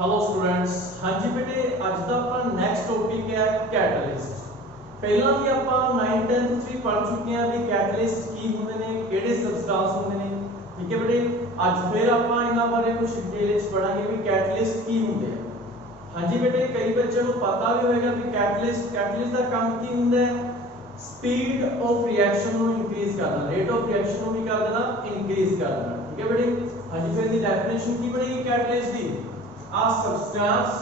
Hello students. हाँ जी बेटे, अज का अपना नेक्स्ट टॉपिक है कैटलिस्ट। पहला भी आप 9th 10th भी पढ़ चुके हैं भी कैटलिस्ट की होंगे ने, केड़े सबस्टांस होंगे ने। ठीक है बेटे, अज फिर आप इन्हां बारे कुछ डिटेल च पढ़ांगे भी कैटलिस्ट की होंगे हैं। हाँ जी बेटे, कई बच्चों को पता भी होगा भी कैटलिस्ट का काम की होंगे है, स्पीड ऑफ रिएक्शन को इंक्रीज करना, रेट ऑफ रिएक्शन को भी कर देना, इंक्रीज कर देना। ठीक है बेटे, हाँ जी फिर दी डेफिनेशन की बनेगी catalyst the, a substance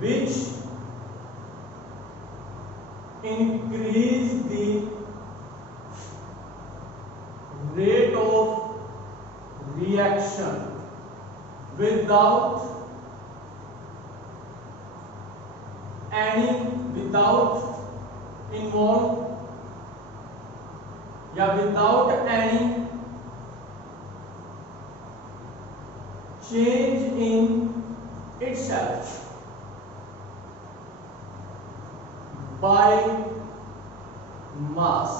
which increase the rate of reaction without involve या without any change in itself by mass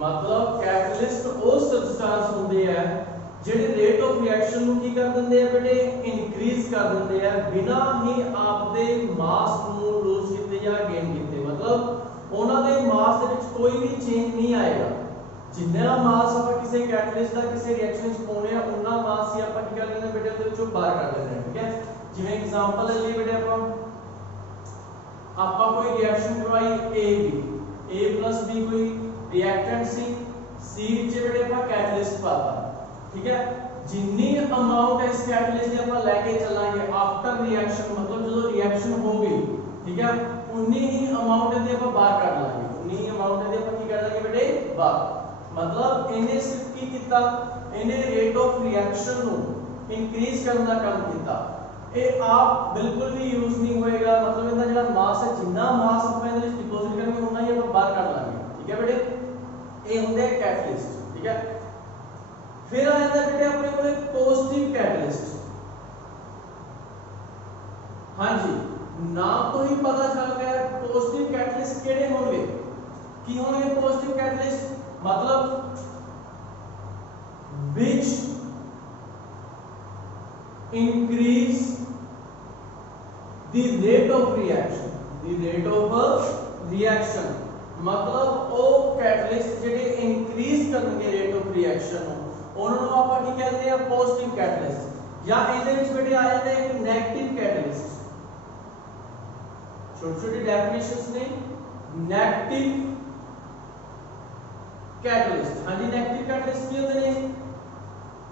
मतलब कैटलिस्ट वो सबस्टांस होंगे है जेडे रेट ऑफ रिएक्शन ਨੂੰ ਕੀ ਕਰ ਦਿੰਦੇ ਆ ਬੇਟੇ, ਇਨਕਰੀਜ਼ ਕਰ ਦਿੰਦੇ ਆ ਬਿਨਾ ਹੀ ਆਪਦੇ ਮਾਸ ਨੂੰ ਲੂਜ਼ ਕੀਤੇ ਜਾਂ ਗੇਨ ਕੀਤੇ। मतलब ਉਹਨਾਂ ਦੇ ਮਾਸ ਦੇ ਵਿੱਚ ਕੋਈ ਵੀ ਚੇਂਜ ਨਹੀਂ ਆਏਗਾ। जिन्ना मास आप किसी कैटलिस्ट का किसी रिएक्शन च पाउने आ उन्ना मास ही आप की कर लेंगे बेटे ਉਹਦੇ ਵਿੱਚੋਂ ਬਾਹਰ ਕੱਢ ਲੈਂਦੇ हैं। ठीक है, ਜਿਵੇਂ एग्जांपल ले लिए बेटे ਆਪਾਂ कोई रिएक्शन करवाई A plus B कोई रिएक्टेंट C ਵਿੱਚ बेटे ਆਪਾਂ कैटलिस्ट पाता। ठीक है, जिन्नी अमाउंट इस कैटलिस्ट ਦੀ ਆਪਾਂ ਲੈ ਕੇ ਚੱਲਾਂਗੇ आफ्टर रिएक्शन मतलब ਜਦੋਂ रिएक्शन होगी, ठीक है, उन्नी ही अमाउंट ਇਹਦੇ ਆਪਾਂ ਬਾਹਰ ਕੱਢ ਲਾਂਗੇ, उन्नी ही अमाउंट ਇਹਦੇ ਆਪਾਂ ਕੀ ਕਰ ਲਾਂਗੇ बेटे बाहर। मतलब इन्हें सिर्फ की किता, इन्हें रेट ऑफ रिएक्शन नु इंक्रीज करने का काम किया। ये आप बिल्कुल भी यूज नहीं होएगा। मतलब इनका जो मास है, जितना मास आप इहदे विच डिपॉजिट करेंगे उतना ही आप बाहर काट लांगे। ठीक है बेटे, ये होंगे कैटलिस्ट। ठीक है, फिर आ जाता है बेटे अपने कोले पॉजिटिव कैटलिस्ट। हाँ जी, नाम तो ही पता चल गया पॉजिटिव कैटलिस्ट केड़े होंगे, की होंगे पॉजिटिव कैटलिस्ट मतलब which increase the rate of reaction, मतलब वो कैटलिस्ट जेडे इंक्रीज करनगे रेट ऑफ रिएक्शन उन्होंने ਆਪਾਂ ਕੀ ਕਹਿੰਦੇ ਆ पॉजिटिव कैटलिस्ट। या ਇਹਦੇ ਵਿੱਚ बेटे आ जाता है एक नेगेटिव कैटलिस्ट। छोटी-छोटी डेफिनेशंस ने नेगेटिव कैटलिस्ट। हाँ जी, नेगेटिव कैटलिस्ट की होते हैं,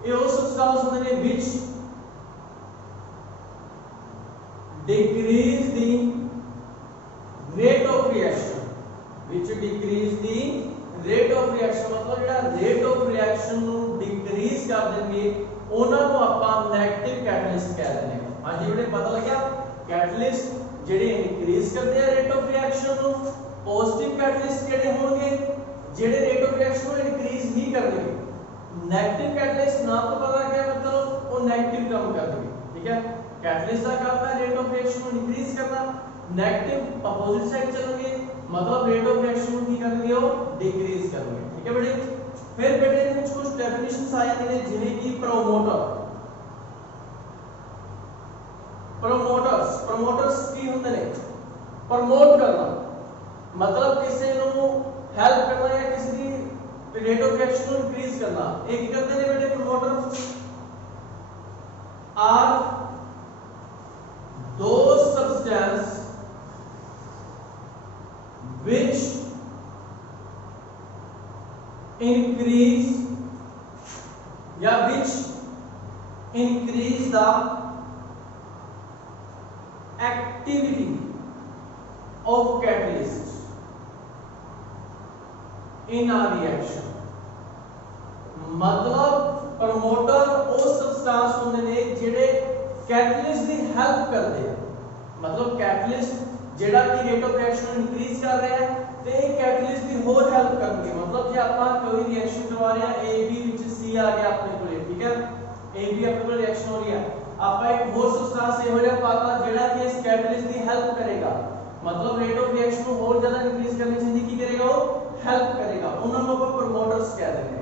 ये वो सबस्टांस होते हैं which decrease the rate of reaction, मतलब ਜਿਹੜਾ rate of reaction ਨੂੰ decrease कर देंगे ਉਹਨਾਂ ਨੂੰ ਆਪਾਂ नेगेटिव कैटलिस्ट कह ਦਿੰਦੇ ਹਾਂ। हाँ जी बेटे, पता लगा कैटलिस्ट ਜਿਹੜੇ increase करते हैं rate of reaction ਨੂੰ, पॉजिटिव कैटलिस्ट ਕਿਹੜੇ ਹੋਣਗੇ जेडे रेट ऑफ रिएक्शन को इंक्रीज ही कर देंगे। नेगेटिव कैटलिस्ट नाम तो पता क्या मतलब वो नेगेटिव काम कर देंगे। ठीक है, कैटलिस्ट का काम है रेट ऑफ रिएक्शन को इंक्रीज करना, नेगेटिव अपोजिट साइड चलेंगे मतलब रेट ऑफ रिएक्शन को क्या करेंगे वो डिक्रीज करेंगे। ठीक है बेटे, फिर बेटे कुछ डेफिनेशंस आ जाती हैं जिन्हें की प्रमोटर्स की होते हैं प्रमोट करना, मतलब किसी को हेल्प करना या किसी की रेट ऑफ रिएक्शन को इंक्रीज करना। एक करते हैं बेटे promoter are those substance which increase या which increase the activity of catalyst in a reaction। मतलब प्रमोटर वो सबस्टांस होंगे ने जेडे कैटलिस्ट दी हेल्प करते हैं। मतलब कैटलिस्ट जेड़ा की रेट ऑफ रिएक्शन इंक्रीज कर रहा है ते कैटलिस्ट दी होर हेल्प करनगे। मतलब जे ਆਪਾਂ कोई रिएक्शन करवा रहे हैं ए बी विच सी आ गया अपने कोले, ठीक है, ए बी अपने कोले रिएक्शन हो रही है, आप एक होर सबस्टांस ए हो जाए पाता जेड़ा कि इस कैटलिस्ट दी हेल्प करेगा। मतलब रेट ऑफ रिएक्शन को और ज्यादा इंक्रीज करने से की करेगा वो हेल्प करेगा, उन्होंने प्रमोटर्स कह देंगे।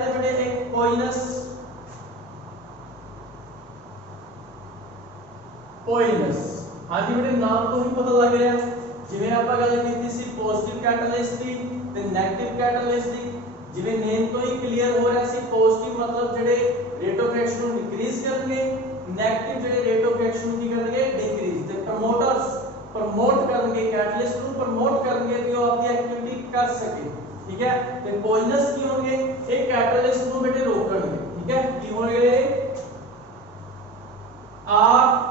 कहते बेटे एक पॉइजनस हाँ जी बेटे नाम तो ही पता लग रहा है जिवें आपां गल कीती सी पॉजिटिव कैटलिस्ट दी ते नेगेटिव कैटलिस्ट दी जिवें नेम तो ही क्लियर हो रहा सी पॉजिटिव मतलब जेडे रेट ऑफ रिएक्शन को इंक्रीज करनगे नेगेटिव जेडे रेट ऑफ रिएक्शन की करनगे डिक्रीज ते प्रमोटर्स प्रमोट करनगे कैटलिस्ट को प्रमोट करनगे कि वो अपनी एक्टिविटी कर सके ठीक है ते पॉइजनस की होंगे एक कैटलिस्ट को बेटे रोकणगे ठीक है की होंगे आप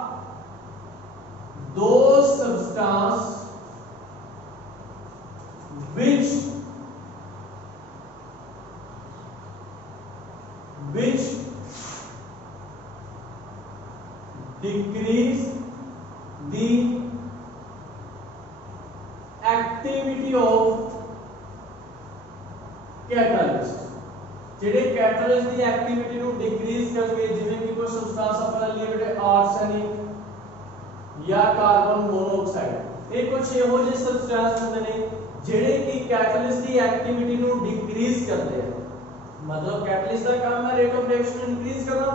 those substance which decrease the activity of catalyst ਜਿਹੜੇ catalyst ਦੀ activity ਨੂੰ decrease ਕਰਨਗੇ ਜਿਵੇਂ ਕਿ ਕੋਈ substance ਆਪਾਂ ਲੈ ਲਈਏ ਬੇਟੇ arsenic या कार्बन मोनोऑक्साइड ਇਹ ਕੁਝ ਇਹੋ ਜਿਹੇ ਸਬਸਟੈਂਸ ਹੁੰਦੇ ਨੇ ਜਿਹੜੇ ਕਿ ਕੈਟਲਿਸਟ ਦੀ ਐਕਟੀਵਿਟੀ ਨੂੰ ਡਿਕਰੀਜ਼ ਕਰਦੇ ਆ मतलब कैटलिस्ट का काम है रेट ऑफ रिएक्शन इंक्रीज करना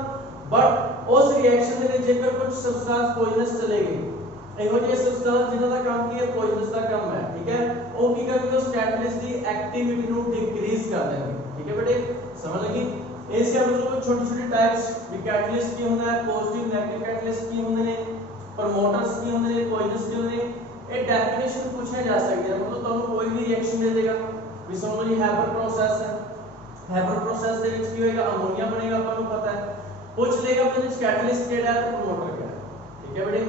बट उस रिएक्शन ਦੇ ਵਿੱਚ ਜੇਕਰ ਕੁਝ ਸਬਸਟੈਂਸ ਪੋਇਜ਼ਨਸ ਚਲੇ ਗਏ ਇਹੋ ਜਿਹੇ ਸਬਸਟੈਂਸ ਜਿਨ੍ਹਾਂ ਦਾ ਕੰਮ ਕੀ ਹੈ ਪੋਇਜ਼ਨਸ ਦਾ ਕੰਮ ਹੈ ਠੀਕ ਹੈ ਉਹ ਕੀ ਕਰਨਗੇ ਉਸ ਕੈਟਲਿਸਟ ਦੀ ਐਕਟੀਵਿਟੀ ਨੂੰ ਡਿਕਰੀਜ਼ ਕਰ ਦੇਣਗੇ ठीक है बेटे समझ लगी इसके मतलब छोटी छोटी टाइप्स भी कैटलिस्ट की होता है पॉजिटिव नेगेटिव कैटलिस्ट की होते हैं प्रमोटर्स की होते हैं पॉइजनस की होते हैं एक डेफिनेशन पूछा जा सकती है मतलब ਤੁਹਾਨੂੰ कोई भी रिएक्शन दे देगा भी समझ लो ये हैबर प्रोसेस है हैबर प्रोसेस ਦੇ ਵਿੱਚ ਕੀ ਹੋਏਗਾ अमोनिया बनेगा ਆਪਾਂ ਨੂੰ पता है पूछ लेगा अपने ਵਿੱਚ कैटलिस्ट ਕਿਹੜਾ है प्रमोटर ਕਿਹੜਾ है ठीक है बेटे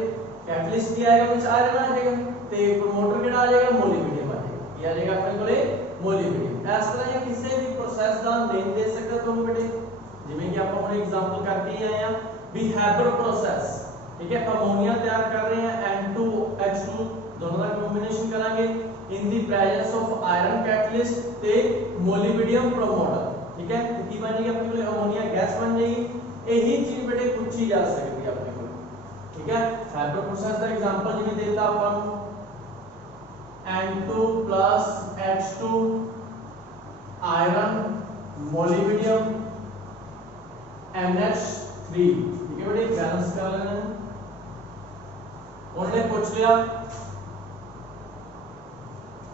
कैटलिस्ट ਕੀ आएगा ਵਿੱਚ आयरन आ जाएगा ਤੇ प्रमोटर ਕਿਹੜਾ आ जाएगा मोलिब्डेनम आ जाएगा ये आ जाएगा अपने ਕੋਲੇ मोलिब्डेनम इस तरह या किसी भी प्रोसेस ਦਾ नेम दे सकता ਤੁਹਾਨੂੰ बेटे ਜਿਵੇਂ ਕਿ ਆਪਾਂ ਹੁਣ एग्जांपल करके ही आए हैं भी हैबर प्रोसेस ठीक है अमोनिया तैयार कर रहे हैं N2H2 दोनों का कॉम्बिनेशन कराएंगे in the presence of iron catalyst ते मोलिब्डेनम प्रमोटर ठीक है की बन जाएगी अपने को अमोनिया गैस बन जाएगी यही चीज बेटे पूछी जा सकती है अपने को ठीक है हैबर प्रोसेस का एग्जांपल जिਵੇਂ देता अपन N2 + H2 iron molybdenum NH3 ठीक है बेटे बैलेंस कर लेना है उन्होंने पूछ लिया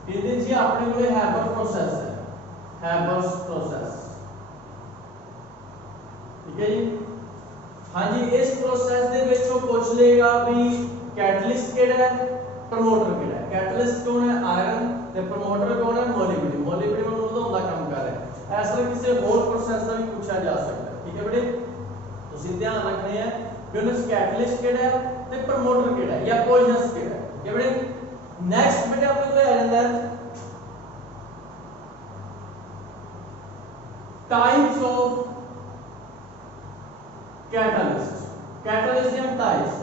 कहते जी अपने को हैबर प्रोसेस है हैबर्स प्रोसेस ठीक है जी हां जी इस प्रोसेस दे विच वो पूछ लेगा भी कैटलिस्ट केड़ा है प्रमोटर केड़ा है कैटलिस्ट कौन है आयरन ते प्रमोटर कौन है मोलिब्डेनम मोलिब्डेनम उहदा दा काम कर रहा है ऐसा किसी और प्रोसेस का भी पूछा जा सकता है ठीक है बेटे तुसीं ध्यान रखने हैं कि उन्हें कैटलिस्ट केड़ा है ते प्रमोटर केड़ा है या पॉइजनस केड़ा है ठीक है बेटे नेक्स्ट बेटे अपने को आ जाता है टाइप्स ऑफ कैटलिस्ट या टाइप्स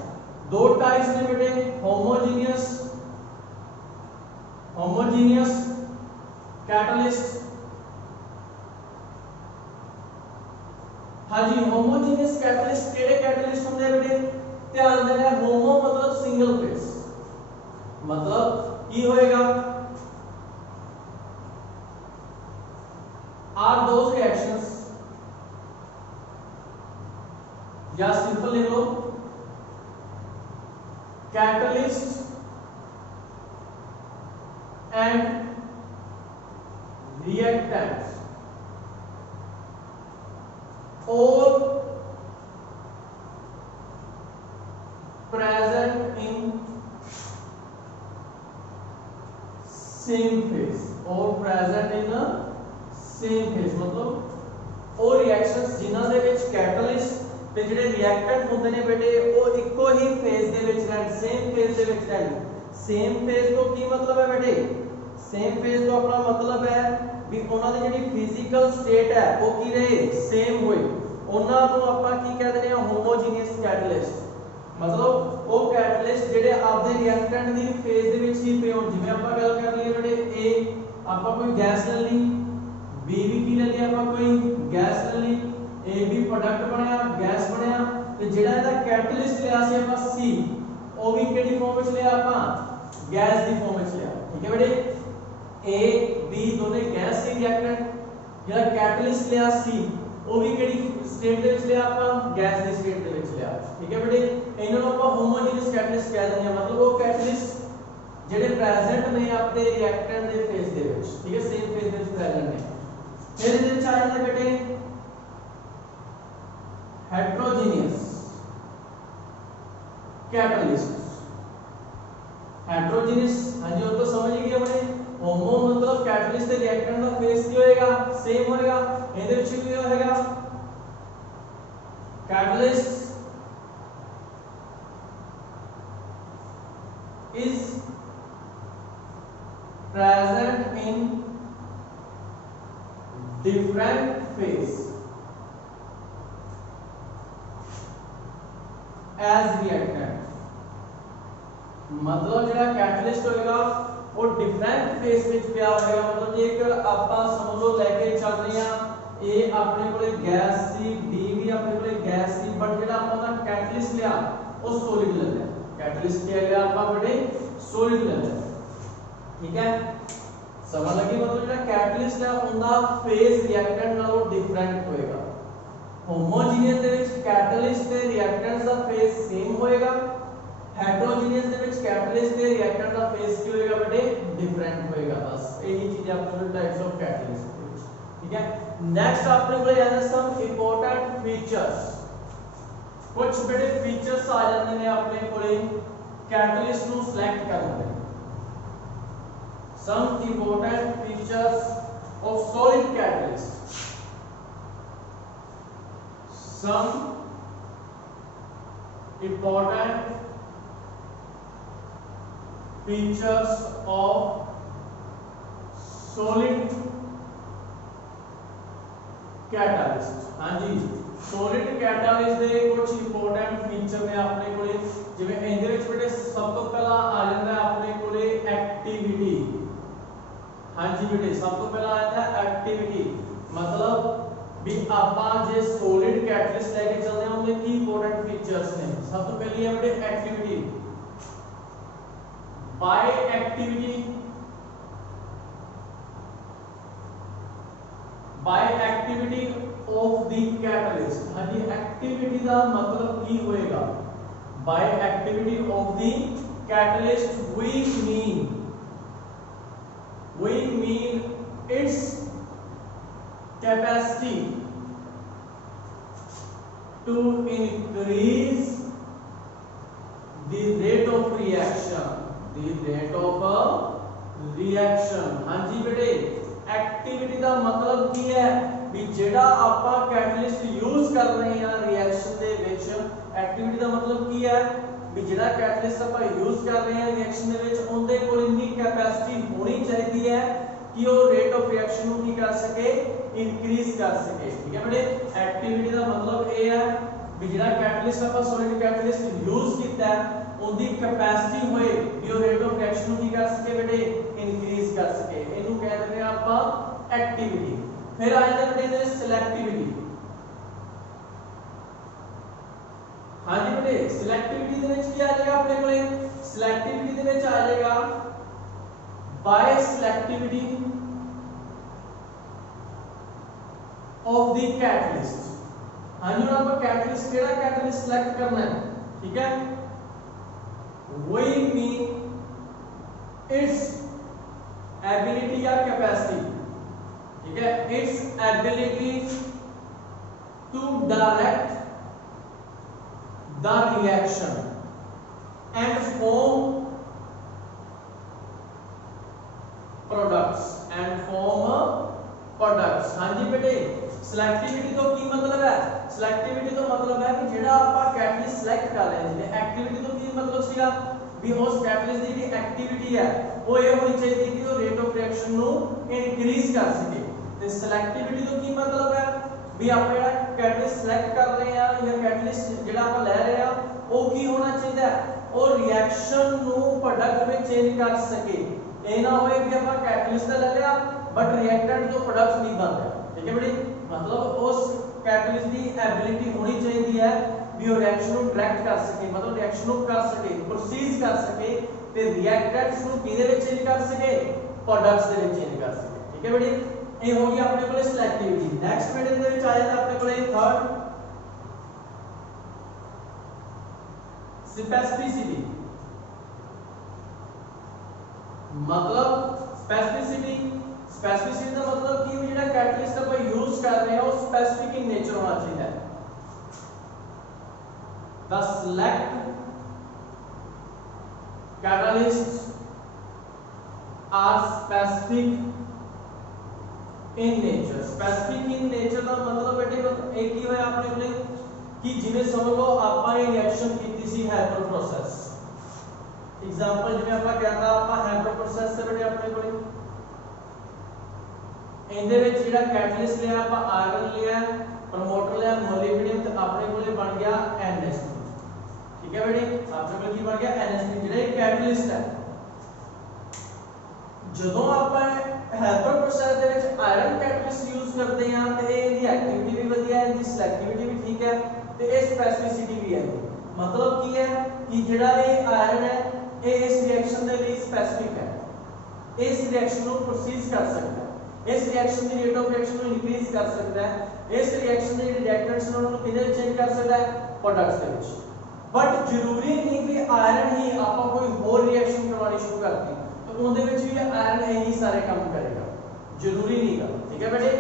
दो टाइप्स ने बेटे होमोजेनियस कैटलिस्ट हाँ जी होमोजेनियस कैटलिस्ट केड़े कैटलिस्ट होंगे बेटे ध्यान देना होमो मतलब सिंगल फेस मतलब की होएगा आर दोस रिएक्शंस या सिंपल लिख लो कैटलिस्ट एंड रिएक्टेंट्स और present in same phase or present in a same phase मतलब ਉਹ ਰਿਐਕਸ਼ਨਸ ਜਿਨ੍ਹਾਂ ਦੇ ਵਿੱਚ ਕੈਟਲਿਸਟ ਤੇ ਜਿਹੜੇ ਰਿਐਕਟੈਂਟ ਹੁੰਦੇ ਨੇ ਬੇਟੇ ਉਹ ਇੱਕੋ ਹੀ ਫੇਜ਼ ਦੇ ਵਿੱਚ ਰਹਿਣ ਸੇਮ ਫੇਜ਼ ਦੇ ਵਿੱਚ ਰਹਿਣ ਸੇਮ ਫੇਜ਼ ਤੋਂ ਕੀ ਮਤਲਬ ਹੈ ਬੇਟੇ ਸੇਮ ਫੇਜ਼ ਤੋਂ ਆਪਣਾ ਮਤਲਬ ਹੈ ਵੀ ਉਹਨਾਂ ਦੀ ਜਿਹੜੀ ਫਿਜ਼ੀਕਲ ਸਟੇਟ ਹੈ ਉਹ ਕੀ ਰਹੇ ਸੇਮ ਹੋਏ ਉਹਨਾਂ ਨੂੰ ਆਪਾਂ ਕੀ ਕਹਿੰਦੇ ਨੇ ਹੋਮੋਜੀਨੀਅਸ ਕੈਟਲਿਸਟ मतलब वो कैटलिस्ट जेडे आपदे रिएक्टेंट दी फेज दे विच ही पे होण जिवें आपां गल कर लईए बेटे ए आपां कोई गैस ले ली बी भी की ले ली आपां कोई गैस ले ली ए भी प्रोडक्ट बनया गैस बनया ते जेड़ा इहदा कैटलिस्ट लिया सी आपां सी ओ भी केड़ी फॉर्म विच लिया आपां गैस दी फॉर्म विच लिया ठीक है बेटे ए बी दोने गैस सी रिएक्टेंट ਜਿਹੜਾ ਕੈਟਲਿਸਟ ਲਿਆ ਸੀ ਉਹ ਵੀ ਕਿਹੜੀ ਸਟੇਟ ਦੇ ਵਿੱਚ ਲਿਆ ਆਪਾਂ ਗੈਸ ਦੀ ਸਟੇਟ ਦੇ ਵਿੱਚ ਲਿਆ ਠੀਕ ਹੈ ਬੇਟੇ ਇਹਨਾਂ ਨੂੰ ਆਪਾਂ ਹੋਮੋਜੀਨਸ ਕੈਟਲਿਸਟ ਕਹਿ ਦਿੰਦੇ ਆ ਮਤਲਬ ਉਹ ਕੈਟਲਿਸਟ ਜਿਹੜੇ ਪ੍ਰੈਜ਼ੈਂਟ ਨੇ ਆਪਣੇ ਰਿਐਕਟੈਂਟ ਦੇ ਫੇਸ ਦੇ ਵਿੱਚ ਠੀਕ ਹੈ ਸੇਮ ਫੇਸ ਦੇ ਵਿੱਚ ਪ੍ਰੈਜ਼ੈਂਟ ਨੇ ਫਿਰ ਇਹਦੇ ਵਿੱਚ ਆ ਜਾਂਦਾ ਬੇਟੇ heterogeneous catalyst heterogeneous ਹਾਂਜੀ ਉਹ ਤਾਂ ਸਮਝ ਗਏ ਆਪਣੇ होमो मतलब कैटलिस्ट ਤੇ रिएक्टेंट ਦਾ फेस ਕੀ ਹੋਏਗਾ ਸੇਮ ਹੋਏਗਾ ਇਹਦੇ ਵਿੱਚ ਕੀ ਹੋਏਗਾ catalyst is present in different phase as reactant मतलब ਜਿਹੜਾ कैटलिस्ट होएगा वो डिफरेंट फेस ਵਿੱਚ ਪਿਆ ਹੋਏਗਾ मतलब ਜੇਕਰ ਆਪਾਂ ਸਮਝ ਲਓ ਲੈ ਕੇ ਚੱਲ ਰਹੇ ਆ ਇਹ ਆਪਣੇ ਕੋਲੇ ਗੈਸ ਸੀ ਡੀ ਵੀ ਆਪਣੇ ਕੋਲੇ ਗੈਸ ਸੀ ਬਟ ਜਿਹੜਾ ਆਪਾਂ ਦਾ ਕੈਟਲਿਸਟ ਲਿਆ ਉਹ ਸੋਲਿਡ ਲੈ ਲਿਆ ਕੈਟਲਿਸਟ ਕੀ ਲਿਆ ਆਪਾਂ ਬੜੇ ਸੋਲਿਡ ਲੈ ਲਿਆ ਠੀਕ ਹੈ ਸਮਝ ਲੱਗੀ मतलब ਜਿਹੜਾ ਕੈਟਲਿਸਟ ਹੈ ਉਹਦਾ ਫੇਸ ਰਿਐਕਟੈਂਟ ਨਾਲੋਂ ਡਿਫਰੈਂਟ ਹੋਏਗਾ ਹੋਮੋਜੀਨੀਅਸ ਦੇ ਵਿੱਚ ਕੈਟਲਿਸਟ ਤੇ ਰਿਐਕਟੈਂਟਸ ਦਾ ਫੇਸ ਸੇਮ ਹੋਏਗਾ हेटेरोजेनियस ਦੇ ਵਿੱਚ ਕੈਟਲਿਸਟ ਤੇ ਰਿਐਕਟੈਂਟ ਦਾ ਫੇਸ ਕੀ ਹੋਏਗਾ ਬੇਟੇ ਡਿਫਰੈਂਟ ਹੋਏਗਾ ਬਸ ਇਹੀ ਚੀਜ਼ ਆਪਣੇ ਟਾਈਪਸ ਆਫ ਕੈਟਲਿਸਟ ਦੇ ਵਿੱਚ ਠੀਕ ਹੈ ਨੈਕਸਟ ਆਪਣੇ ਕੋਲ ਆ ਜਾਂਦਾ ਸਮ ਇੰਪੋਰਟੈਂਟ ਫੀਚਰਸ ਕੁਝ ਬੜੇ ਫੀਚਰਸ ਆ ਜਾਂਦੇ ਨੇ ਆਪਣੇ ਕੋਲੇ ਕੈਟਲਿਸਟ ਨੂੰ ਸਿਲੈਕਟ ਕਰਨ ਦੇ some important features of solid catalyst some important features of solid catalyst हाँ जी solid catalyst ਦੇ ਕੁਝ important feature ਨੇ ਆਪਣੇ ਕੋਲੇ ਜਿਵੇਂ ਇਹਦੇ ਵਿੱਚ ਬੇਟੇ ਸਭ ਤੋਂ ਪਹਿਲਾਂ ਆ ਜਾਂਦਾ ਹੈ ਆਪਣੇ ਕੋਲੇ ਐਕਟੀਵਿਟੀ हाँ जी बेटे सब तो पहला आ जाता है एक्टिविटी मतलब भी ਆਪਾਂ ਜੇ solid catalyst ਲੈ ਕੇ ਚੱਲਦੇ ਹਾਂ ਉਹਦੇ ਕੀ important features ਨੇ ਸਭ ਤੋਂ ਪਹਿਲੀ ਹੈ ਬੇਟੇ activity by activity of the catalyst हाँ जी activity ਦਾ मतलब ਕੀ ਹੋਏਗਾ by activity of the catalyst we mean its capacity to increase the rate of reaction हाँ जी बेटे एक्टिविटी ਦਾ मतलब ਕੀ ਹੈ ਵੀ ਜਿਹੜਾ ਆਪਾਂ ਕੈਟਲਿਸਟ ਯੂਜ਼ ਕਰ ਰਹੇ ਹਾਂ ਰਿਐਕਸ਼ਨ ਦੇ ਵਿੱਚ ਐਕਟੀਵਿਟੀ ਦਾ ਮਤਲਬ ਕੀ ਹੈ ਵੀ ਜਿਹੜਾ ਕੈਟਲਿਸਟ ਆਪਾਂ ਯੂਜ਼ ਕਰ ਰਹੇ ਹਾਂ ਰਿਐਕਸ਼ਨ ਦੇ ਵਿੱਚ ਉਹਦੇ ਕੋਲ ਇੰਨੀ ਕੈਪੈਸਿਟੀ ਹੋਣੀ ਚਾਹੀਦੀ ਹੈ ਕਿ ਉਹ ਰੇਟ ਆਫ ਰਿਐਕਸ਼ਨ ਨੂੰ ਕੀ ਕਰ ਸਕੇ ਇਨਕਰੀਜ਼ ਕਰ ਸਕੇ ਠੀਕ ਹੈ ਬੇਟੇ ਐਕਟੀਵਿਟੀ ਦਾ ਮਤਲਬ ਇਹ ਹੈ ਵੀ ਜਿਹੜਾ ਕੈਟਲਿਸਟ ਆਪਾਂ ਸੋਲਿਡ ਕੈਟਲਿਸਟ ਯੂਜ਼ ਕੀਤਾ ਹੈ ਉਹਦੀ ਕੈਪੈਸਿਟੀ ਹੋਏ ਵੀ ਉਹ ਰੇਟ ਆਫ ਰਿਐਕਸ਼ਨ ਨੂੰ ਕੀ ਕਰ ਸਕੇ ਬੇਟੇ ਇਨਕਰੀਜ਼ ਕਰ ਸਕੇ ਇਹਨੂੰ ਕਹਿ ਦਿੰਦੇ ਆ ਆਪਾਂ ਐਕਟੀਵਿਟੀ ਫਿਰ ਆ ਜਾਂਦਾ ਬੇਟੇ ਸਿਲੈਕਟਿਵਿਟੀ हाँ जी बेटे सिलेक्टिविटी ਦੇ ਵਿੱਚ ਕੀ ਆ ਜਾਏਗਾ ਆਪਣੇ ਕੋਲੇ ਸਿਲੈਕਟਿਵਿਟੀ ਦੇ ਵਿੱਚ ਆ ਜਾਏਗਾ ਬਾय ਸਿਲੈਕਟਿਵਿਟੀ ਆਫ ਦੀ ਕੈਟਲਿਸਟ ਹਾਂ ਜੀ ਆਪਾਂ ਕੈਟਲਿਸਟ ਕਿਹੜਾ ਕੈਟਲਿਸਟ ਸਿਲੈਕਟ ਕਰਨਾ ਹੈ ਠੀਕ ਹੈ we mean its ability या capacity ठीक है its ability to direct the reaction and form products हाँ जी बेटे सिलेक्टिविटी तो की मतलब है सिलेक्टिविटी तो मतलब है कि जेड़ा ਆਪਾਂ कैटलिस्ट सिलेक्ट कर रहे हैं जिने एक्टिविटी तो की मतलब ਸੀਗਾ ਵੀ ਉਸ कैटलिस्ट ਦੀ ਜਿਹੜੀ ਐਕਟੀਵਿਟੀ ਹੈ ਉਹ ਇਹ ਹੋਣੀ ਚਾਹੀਦੀ ਕਿ ਉਹ ਰੇਟ ਆਫ ਰਿਐਕਸ਼ਨ ਨੂੰ ਇਨਕਰੀਜ਼ ਕਰ ਸਕੇ ਤੇ ਸਿਲੈਕਟਿਵਿਟੀ ਤੋਂ ਕੀ ਮਤਲਬ ਹੈ ਵੀ ਆਪਾਂ ਜਿਹੜਾ कैटलिस्ट सिलेक्ट कर रहे हैं ਜਾਂ कैटलिस्ट ਜਿਹੜਾ ਆਪਾਂ ਲੈ ਰਹੇ ਆ ਉਹ ਕੀ ਹੋਣਾ ਚਾਹੀਦਾ ਉਹ ਰਿਐਕਸ਼ਨ ਨੂੰ ਪ੍ਰੋਡਕਟ ਵਿੱਚ ਚੇਂਜ ਕਰ ਸਕੇ ਇਹ ਨਾ ਹੋਏ ਕਿ ਆਪਾਂ कैटलिस्ट ਲੈ ਲਿਆ बट रिएक्टेंट तो प्रोडक्ट नहीं बनता ठीक है बेटी मतलब उस कैटलिस्ट की एबिलिटी होनी चाहिए है भी वो रिएक्शन को डायरेक्ट कर सके मतलब रिएक्शन को कर सके प्रोसीड कर सके ते रिएक्टेंट्स को किदे विच चेंज कर सके प्रोडक्ट्स दे विच चेंज कर सके ठीक है बेटी ये हो गया अपने को सिलेक्टिविटी। नेक्स्ट बेटे दे विच आ जाता अपने को थर्ड स्पेसिफिसिटी। मतलब स्पेसिफिसिटी का मतलब कि जेड़ा कैटलिस्ट आप यूज कर रहे हैं वो स्पेसिफिक इन नेचर होना चाहिए। The select catalysts are specific in nature। specific in nature ਦਾ मतलब बेटे एक ही होया अपने ਕੋਲੇ कि जिवें समझ लो ਆਪਾਂ ਇਹ ਰਿਐਕਸ਼ਨ ਕੀਤੀ ਸੀ ਹੈਪਰ ਪ੍ਰੋਸੈਸ। एग्जांपल जिवें ਆਪਾਂ ਕਹਿੰਦਾ ਆਪਾਂ ਹੈਪਰ ਪ੍ਰੋਸੈਸ ਤੇ ਬੇਟੇ ਆਪਣੇ ਕੋਲੇ ਇਹਦੇ ਵਿੱਚ ਜਿਹੜਾ ਕੈਟਲਿਸਟ ਲਿਆ ਆਪਾਂ ਆਇਰਨ ਲਿਆ, ਪ੍ਰੋਮੋਟਰ ਲਿਆ, ਮੋਲੀਬੀਡੀਅਮ ਤੇ ਆਪਣੇ ਕੋਲੇ ਬਣ ਗਿਆ NH2। ठीक है बेटे अपने को की बन गया NH3 ਜਿਹੜਾ ਇੱਕ ਕੈਟਲਿਸਟ ਹੈ। ਜਦੋਂ ਆਪਾਂ ਹੈਪਰ ਪ੍ਰੋਸੈਸ ਦੇ ਵਿੱਚ ਆਇਰਨ ਕੈਟਲਿਸਟ ਯੂਜ਼ ਕਰਦੇ ਹਾਂ ਤੇ ਇਹਦੀ ਐਕਟੀਵਿਟੀ ਵੀ ਵਧੀਆ ਹੈ, ਇਹਦੀ ਸਿਲੈਕਟੀਵਿਟੀ ਵੀ ਠੀਕ ਹੈ ਤੇ ਇਹ ਸਪੈਸਿਫਿਸਿਟੀ ਵੀ ਹੈ। मतलब ਕੀ ਹੈ ਕਿ ਜਿਹੜਾ ਇਹ ਆਇਰਨ ਹੈ ਇਹ ਇਸ ਰਿਐਕਸ਼ਨ ਦੇ ਲਈ ਸਪੈਸਿਫਿਕ ਹੈ, ਇਸ ਰਿਐਕਸ਼ਨ ਨੂੰ ਪ੍ਰੋਸੀਡ ਕਰ ਸਕਦਾ ਹੈ, ਇਸ reaction the rate of reaction ਨੂੰ ਇਨਕਰੀਜ਼ ਕਰ ਸਕਦਾ ਹੈ, ਇਸ ਰਿਐਕਸ਼ਨ ਦੇ ਜਿਹੜੇ ਰਿਐਕਟੈਂਟਸ ਨੇ ਉਹਨਾਂ ਨੂੰ ਕਿਹਦੇ ਵਿੱਚ ਚੇਂਜ ਕਰ ਸਕਦਾ ਹੈ, प्रोडक्ट्स ਦੇ ਵਿੱਚ। बट जरूरी नहीं कि आयरन ही आप कोई होर रिएक्शन करवानी शुरू करती तो उनके विच भी आयरन यही सारे काम करेगा, जरूरी नहीं का। ठीक है बेटे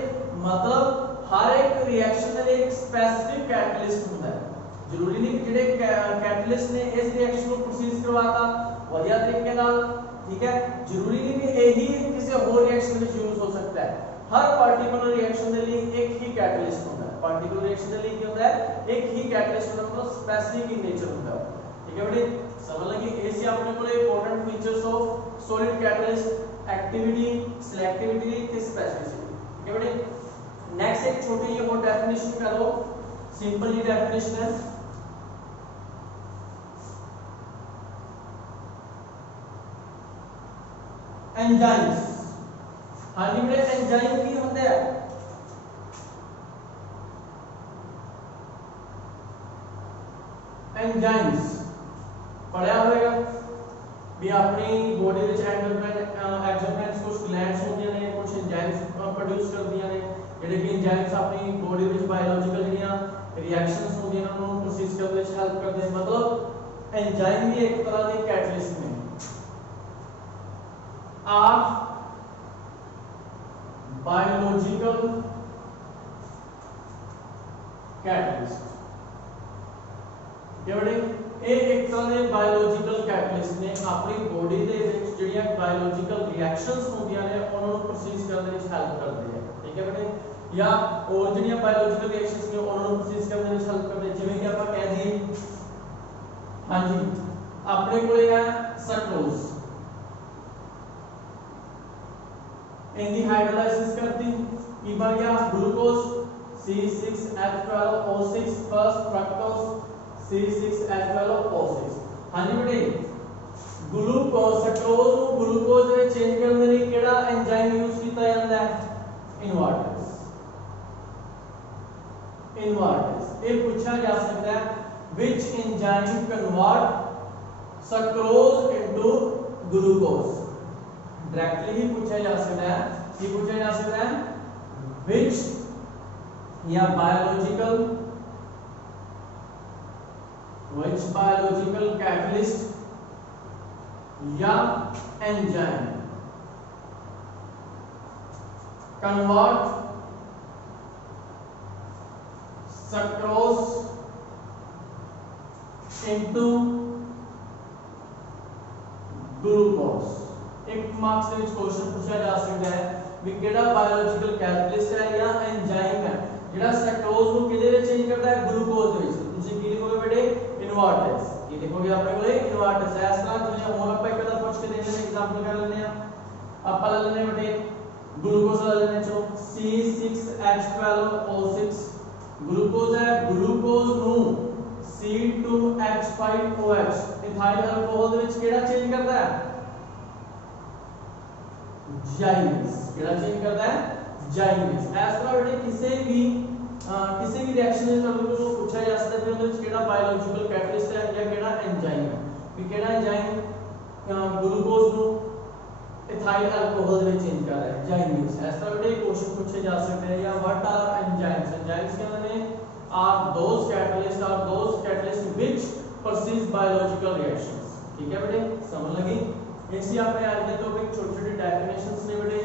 मतलब हर एक रिएक्शन के लिए एक स्पेसिफिक कैटलिस्ट होता है। जरूरी नहीं कि जेडे कैटलिस्ट ने इस रिएक्शन को प्रोसीड करवाता बढ़िया तरीके नाल, ठीक है, जरूरी नहीं कि यही किसी होर रिएक्शन में यूज हो सकता है। हर पार्टिकुलर रिएक्शन के लिए एक ही कैटलिस्ट होता है, पार्टिकुलर रिएक्शन के लिए क्या होता है, एक ही कैटलिस्ट होता है, मतलब स्पेसिफिक इन नेचर होता है। ठीक है बेटे समझ लगी। ऐसे अपने को important features of solid catalyst, activity, selectivity ते स्पेसिफिसिटी। ठीक है बेटे नेक्स्ट एक छोटी ये और डेफिनेशन कर लो, सिंपल ये डेफिनेशन है। एंजाइम्स, हाँ जी बेटे एंजाइम की होते हैं, एंजाइम्स पढ़ा होगा भी अपनी बॉडी विच एक्सोक्राइन्स कुछ ग्लैंड्स होंदियां ने, कुछ एंजाइम्स प्रोड्यूस करदियां ने, जेडे कि एंजाइम्स अपनी बॉडी विच बायोलॉजिकल जेडियां रिएक्शंस होंदियां ने उन्होंने प्रोसेस करने में हेल्प करते हैं। मतलब एंजाइम भी एक तरह के कैटलिस्ट ने। आर बायोलॉजिकल कैटलिस्ट जेडे एक तरह के बायोलॉजिकल कैटलिस्ट ने अपनी बॉडी दे विच जेडियां बायोलॉजिकल रिएक्शंस होंदियां ने उन्हां नूं प्रोसेस करने में हेल्प करदे हैं। ठीक है बेटे या और जेडियां बायोलॉजिकल रिएक्शंस ने उन्हां नूं प्रोसेस करने में हेल्प करदे, जिवें कि आपां कह दीए हां जी अपने कोले है सक्रोज, इनकी हाइड्रोलाइसिस करती की बन गया glucose C6H12O6 first fructose C6H12O6। हां जी बेटे ग्लूकोज सक्रोज को ग्लूकोज में चेंज करने लिए केड़ा एंजाइम यूज किया जाता है, इन्वर्टेज। इन्वर्टेज ये पूछा जा सकता है which enzyme convert sucrose into glucose, directly ही पूछा जा सकता है। ये पूछा जा सकता है which या biological catalyst या enzyme convert sucrose into glucose। एक मार्क्स में क्वेश्चन पूछा जा सकता है भी केड़ा बायोलॉजिकल कैटलिस्ट है या एंजाइम है जेड़ा सक्रोज को किदे विच चेंज करता है, ग्लूकोज विच। तुसी की लिखोगे बेटे इन्वर्टेज, ये लिखोगे अपने कोले इन्वर्टेज। इस तरह जिवें और ਆਪਾਂ ਇੱਕ ਦਾ ਪੁੱਛ के देने हैं एग्जांपल कर लेने हैं। ਆਪਾਂ ले लेने बेटे ग्लूकोज ले लेने, चलो C6H12O6 ग्लूकोज है, ग्लूकोज ਨੂੰ C2H5OH इथाइल अल्कोहल ਦੇ ਵਿੱਚ ਕਿਹੜਾ ਚੇਂਜ करता है, जाइमेस। केड़ा चेंज करता है, जाइमेस। इस तरह बेटे किसी भी रिएक्शन में आपको पूछा जा सकता है कि उनके केड़ा बायोलॉजिकल कैटलिस्ट है या केड़ा एंजाइम है, कि केड़ा एंजाइम ग्लूकोज को इथाइल अल्कोहल में चेंज कर रहा है, जाइमेस। इस तरह बेटे क्वेश्चन क्वेश्चन पूछे जा सकते हैं। या व्हाट आर एंजाइम्स, एंजाइम्स के माने are those catalyst which perceive biological reactions. ठीक है बेटे, समझ लगी। ऐसी आपने आज के टॉपिक छोटे छोटे डेफिनेशंस ने बेटे